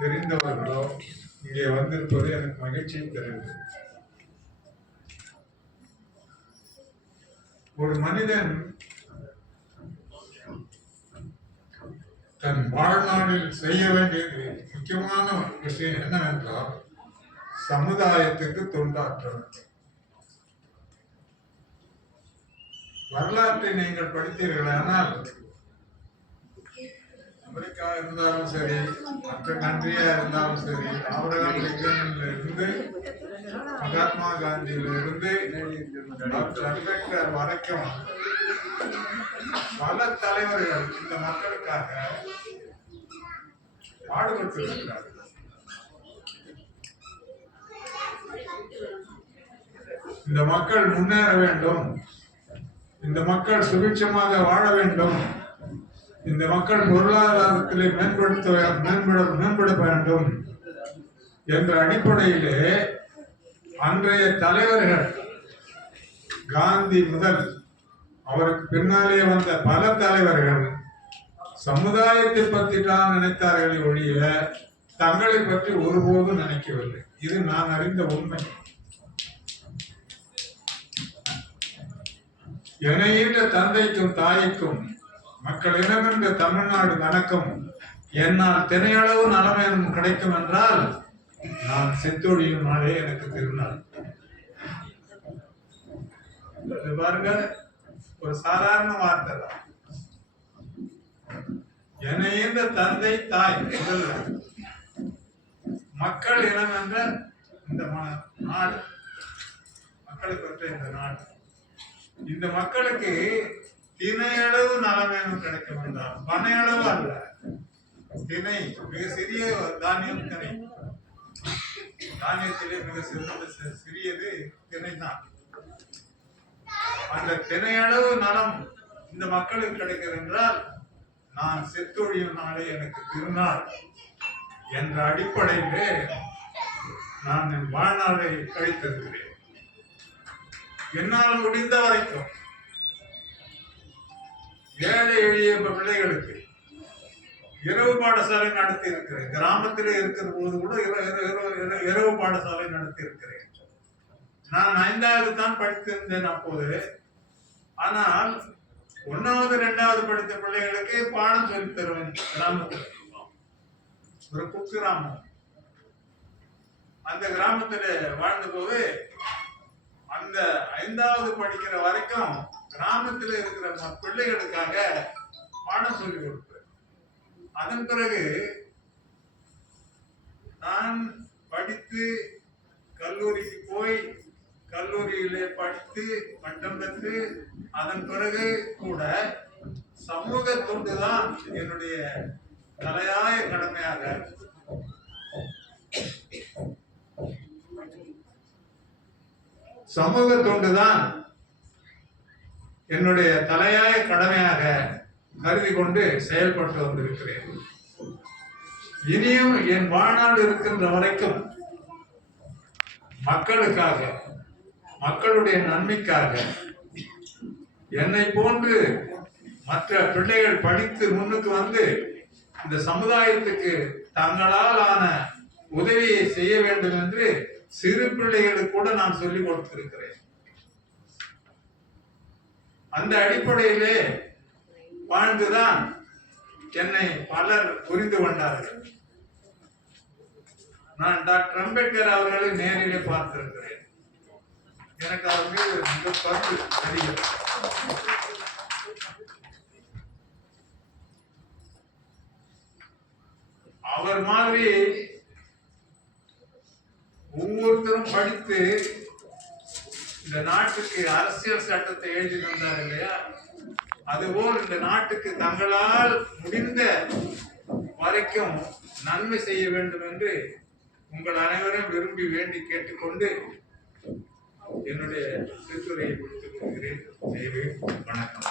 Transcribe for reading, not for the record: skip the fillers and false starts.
தெரிந்தவர்களோ இங்கே வந்திருப்பது எனக்கு மகிழ்ச்சி தருகிறது. ஒரு மனிதன் தன் வாழ்நாளில் செய்ய வேண்டியது முக்கியமான விஷயம் என்னவென்றால் சமுதாயத்துக்கு தொண்டாற்ற வேண்டும். வரலாற்றை நீங்கள் படித்தீர்கள், ஆனால் அமெரிக்கா இருந்தாலும் சரி, மற்ற கண்ட்ரியா இருந்தாலும் சரி, ஆபிரகாம் லிங்கன்ல இருந்து மகாத்மா காந்தியில இருந்து டாக்டர் அம்பேத்கர் வரைக்கும் பல தலைவர்கள் இந்த மக்களுக்காக பாடுபட்டு இருக்கிறார்கள். இந்த மக்கள் முன்னேற வேண்டும், இந்த மக்கள் சுபிட்சமாக வாழ வேண்டும், இந்த மக்கள் பொருளாதாரத்திலே மேம்பட வேண்டும் என்ற அடிப்படையிலே அன்றைய தலைவர்கள் காந்தி முதல் அவருக்கு பின்னாலே வந்த பல தலைவர்கள் சமுதாயத்தை பற்றி தான் நினைத்தார்களே ஒழிய தங்களை பற்றி ஒருபோதும் நினைக்கவில்லை. இது நான் அறிந்த உண்மை. இணையின்ற தந்தைக்கும் தாய்க்கும் மக்கள் இனமென்ற தமிழ்நாடு வணக்கம். என்னால் தினையளவு நலமேனும் கிடைக்கும் என்றால் நான் செத்தொழியும் நாளே எனக்கு திருநாள். பாருங்க, ஒரு சாதாரண வார்த்தை தான். இணைந்த தந்தை தாய் முதல்ல, மக்கள் இனம் என்ற இந்த நாடு, மக்களை பற்ற இந்த நாடு, இந்த மக்களுக்கு தினையளவு நலமேனும் கிடைக்கும் என்றால் பனையளவு அல்ல, தினை மிக சிறிய தானியம். தினை தானியத்திலே மிக சிறியது தினை தான். அந்த தினையளவு நலம் இந்த மக்களுக்கு கிடைக்கிறது என்றால் நான் செத்தொழியும் நாளே எனக்கு திருநாள் என்ற அடிப்படையிலே நான் என் வாழ்நாளை கழித்திருக்கிறேன். என்னால் முடிந்த வரைக்கும் ஏழை எளிய பிள்ளைகளுக்கு இரவு பாடசாலை நடத்தி இருக்கிறேன். கிராமத்திலே இருக்கிற போது கூட இரவு பாடசாலை நடத்தி இருக்கிறேன். நான் 5வது தான் படித்திருந்தேன் அப்போது. ஆனால் 1வது 2வது படித்த பிள்ளைகளுக்கு பாடம் சொல்லி தருவேன். கிராமத்தில் ஒரு குக்கிராமம், அந்த கிராமத்தில் வாழ்ந்த போது அந்த 5வது படிக்கிற வரைக்கும் கிராமத்தில் இருக்கிற பிள்ளைகளுக்காக பாடம் சொல்லி கொடுப்பேன். அதன் பிறகு நான் படித்து கல்லூரிக்கு போய் கல்லூரியிலே படித்து பட்டம் பெற்று அதன் பிறகு கூட சமூக தொண்டுதான் என்னுடைய தலையாய கடமையாக, சமூக தொண்டுதான் என்னுடைய தலையாய கடமையாக கருதி கொண்டு செயல்பட்டு வந்திருக்கிறேன். இனியும் என் வாழ்நாள் இருக்கின்ற வரைக்கும் மக்களுக்காக, மக்களுடைய நன்மைக்காக, என்னை போன்று மற்ற பிள்ளைகள் படித்து முன்னுக்கு வந்து இந்த சமுதாயத்துக்கு தங்களால் ஆன உதவியை செய்ய வேண்டும் என்று சிறு பிள்ளைகளுக்கு கூட நான் சொல்லிக் கொடுத்திருக்கிறேன். அந்த அடிப்படையிலே வாழ்ந்துதான் என்னை பலர் புரிந்து கொண்டார்கள். நான் டாக்டர் அம்பேத்கர் அவர்களை நேரிலே பார்த்திருக்கிறேன். எனக்கு அவர் மீது மிக பற்று அதிகம். அவர் மாதிரி ஒவ்வொருத்தரும் படித்து இந்த நாட்டுக்கு அரசியல் சட்டத்தை எழுதி தந்தார் இல்லையா, அதுபோல் இந்த நாட்டுக்கு தங்களால் முடிந்த வரைக்கும் நன்மை செய்ய வேண்டும் என்று உங்கள் அனைவரும் விரும்பி வேண்டி கேட்டுக்கொண்டு என்னுடைய சிற்றுரையை முடித்துக் கொள்கிறேன். வணக்கம்.